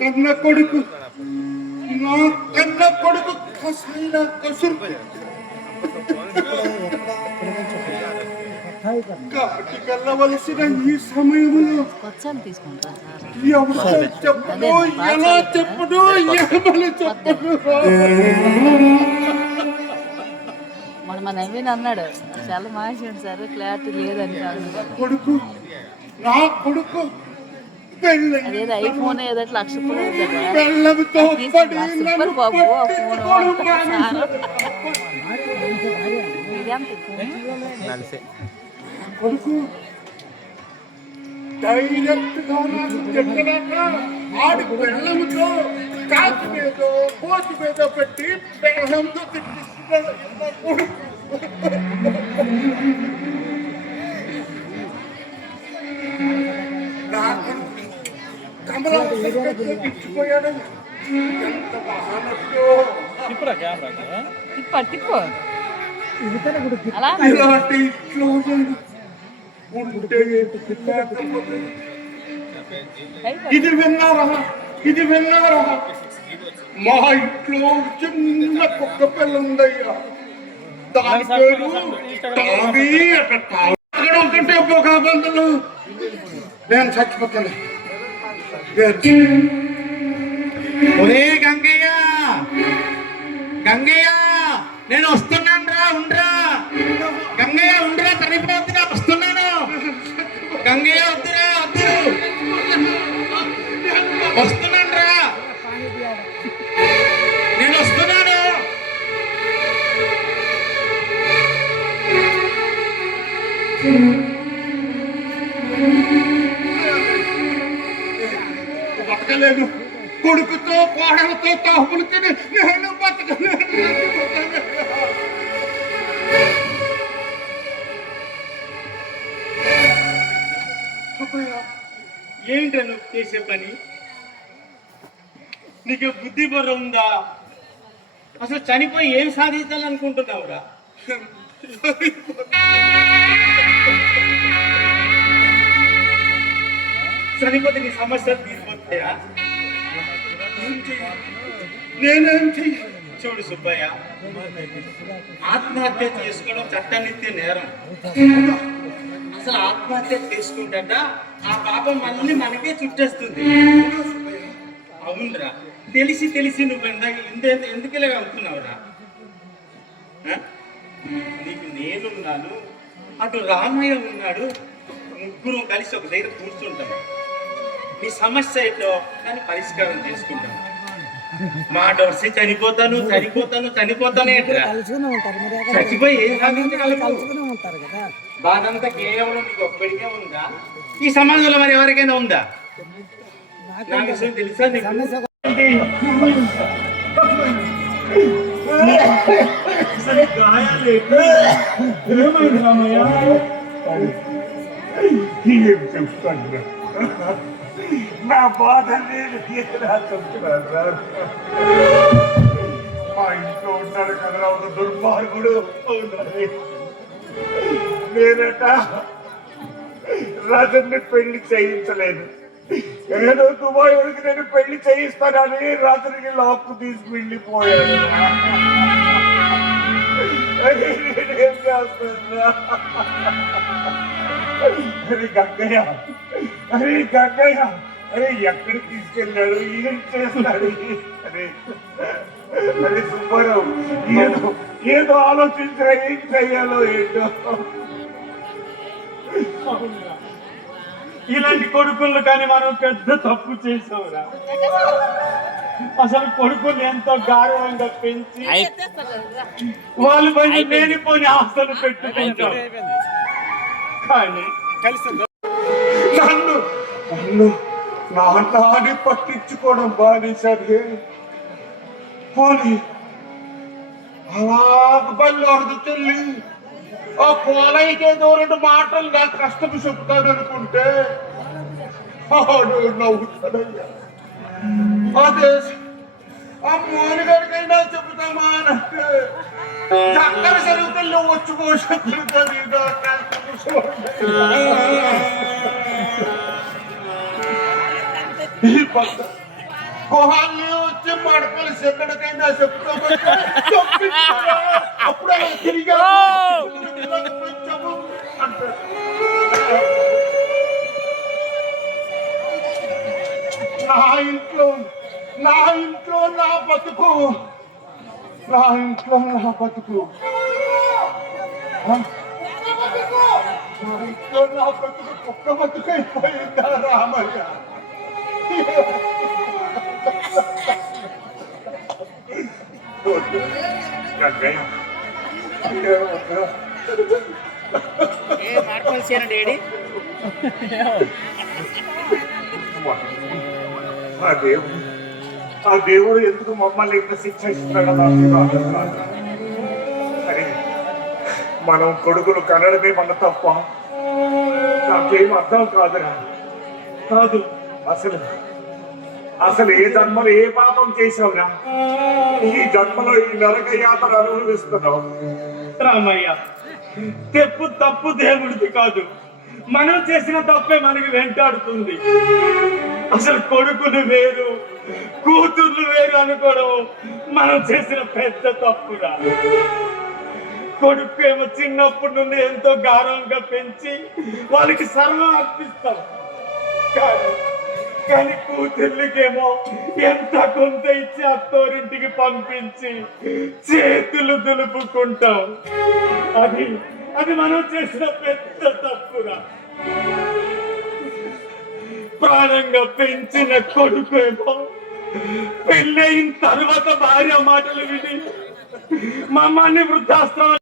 కన్న కొడుకు నా కన్న కొడుకు కసైన కసురు కాటికెళ్ళవలసిన ఈ సమయంలో ఎవరు చెప్పడు, ఎలా చెప్పడు, ఏమని చెప్పడు. మన నవీన్ అన్నాడు చాలా మాట్లాడు సార్, క్లారిటీ లేదని. కొడుకు నా కొడుకు అదేదో ఐఫోన్ ఏదో లక్ష బెల్లంతో బాబు ఆ ఫోన్ కొడుకు డైరెక్ట్ గా నాకు చెప్పినాక ఆడి బెల్లంతో కాకు మీద కోతి మీద పెట్టి బెల్లంతో తిప్పిస్తున్నాడు కొడుకు. కమలం ఇచ్చిపోయాడు. ఎంత మహానటుడో. తిప్పు ఇలాంటి ఇంట్లో ఉంటే ఇది విన్నారా, ఇది విన్నారా? మా ఇంట్లో చిన్న కుక్క పిల్ల ఉందయ్యా, దాని పేరు టామీ. అక్కడ ఉంటుంటే ఒక బంధులు నేను చచ్చిపోతాను. ఒరే గంగయ్య, గంగయ్య నేను వస్తున్నాను రా, ఉండరా గంగయ్య, ఉండరా, తరిపోతున్నా, వస్తున్నాను గంగయ్య, వద్దురా, వద్దు, వస్తున్నాను రా, నేను వస్తున్నాను. బతకలేను, కొడుకుతో కోడలతో తాహులు తిని నేను బతకలేను. ఏంటి నువ్వు చేసే పని? నీకు బుద్ధి బుర్ర ఉందా? అసలు చనిపోయి ఏం సాధించాలనుకుంటున్నావురా? చనిపోతే నీ సమస్యలు తీరిపోతాయా? నేనేం చెయ్యి? చూడు సుబ్బయ్య, ఆత్మహత్య చేసుకోవడం చట్టనిత్య నేరం. అసలు ఆత్మహత్య చేసుకుంటా ఆ పాపం మళ్ళీ మనకే చుట్టేస్తుంది. అవునరా, తెలిసి తెలిసి నువ్వు ఎందుకు ఇలాగ అవుతున్నావురా? నీకు నేనున్నాను, అటు రామయ్య ఉన్నాడు, ముగ్గురు కలిసి ఒక దగ్గర కూర్చుంటాం. నీ సమస్య ఏంటో దాన్ని పరిష్కారం చేసుకుంటాం. మాట వస్తే చనిపోతాను చనిపోతాను చనిపోతాను చచ్చిపోయి ఏం సాధించగలవు? బాధంతా కేవలం నీకు ఒక్కడికే ఉందా? ఈ సమాజంలో మరి ఎవరికైనా ఉందా? నా విషయం తెలుసా నీకు? నా బాధ నేను చెప్తున్నాను. మా ఇంట్లో ఉన్నాడు కదా ఒక దుర్మార్గుడు. నేనట రాజన్ని పెళ్లి చేయించలేదు. ఏదో దుబాయ్కి నేను పెళ్లి చేయిస్తానని రాత్రికి లాక్కు తీసి వెళ్ళిపోయాను. నేనేం చేస్తున్నా? అరే గంగయ్య, అరే గంగయ్య, అరే ఎక్కడికి తీసుకెళ్ళాడు, ఏం చేస్తాడు? అరే అరే సుబ్బారావు, ఏదో ఆలోచించరా, ఏం చెయ్యాలో ఏంటో. ఇలాంటి కొడుకులు కానీ మనం పెద్ద తప్పు చేసావురా. అసలు కొడుకులు ఎంతో గౌరవంగా పెంచి వాళ్ళు పైన లేనిపోని ఆస్తులు పెట్టుకుంటారు. కానీ నన్ను నన్ను నా నాని పట్టించుకోవడం బానేసరి పోనీ అలా బళ్ళు అడుగుతుంది. ఆ పోలైతే 2 మాటలు నాకు కష్టం చెప్తాడు అనుకుంటే ఆడు నవ్వుతాడయ్యా. అదే ఆ మోనిగాడికైనా చెబుతామా అంటే చక్కర సరుగుతల్లో వచ్చి పోషకులుతుంది ఈ పక్క కోహాల్ని వచ్చి పడకలిసి ఎక్కడికైనా చెప్తామంటే అప్పుడు అలా తిరిగా అంటారు. నా ఇంట్లో నా బతుకు నా ఇంట్లో నా బతుకు కుక్క బతుకైపోయిందా రామయ్య? ఆ దేవుడు ఎందుకు మమ్మల్ని ఇంత శిక్ష ఇస్తున్నాడో నాకు అర్థం కాదు. అరే మనం కొడుకులు కనడమే మన తప్ప? నాకేం అర్థం కాదురా. కాదు అసలు అసలు ఏ జన్మలో ఏ పాపం చేసావురా? ఈ జన్మలో ఈ నరక యాత్ర అనుభవిస్తున్నావు. రామయ్య, తప్పు దేవుడిది కాదు, మనం చేసిన తప్పే మనకి వెంటాడుతుంది. అసలు కొడుకులు వేరు కూతుర్లు వేరు అనుకోవడం మనం చేసిన పెద్ద తప్పురా. కొడుకు ఏమో చిన్నప్పటి నుండి ఎంతో గారంగా పెంచి వాళ్ళకి సర్వం అర్పిస్తాం, కానీ కూతుర్లకేమో ఎంత కొంత ఇచ్చి అత్తోరింటికి పంపించి చేతులు దులుపుకుంటాం. అది మనం చేసిన పెద్ద తప్పురా. ప్రాణంగా పెంచిన కొడుకు ఏమో పెళ్ళయిన తర్వాత భార్య మాటలు విని మమ్మల్ని వృద్ధాశ్రమం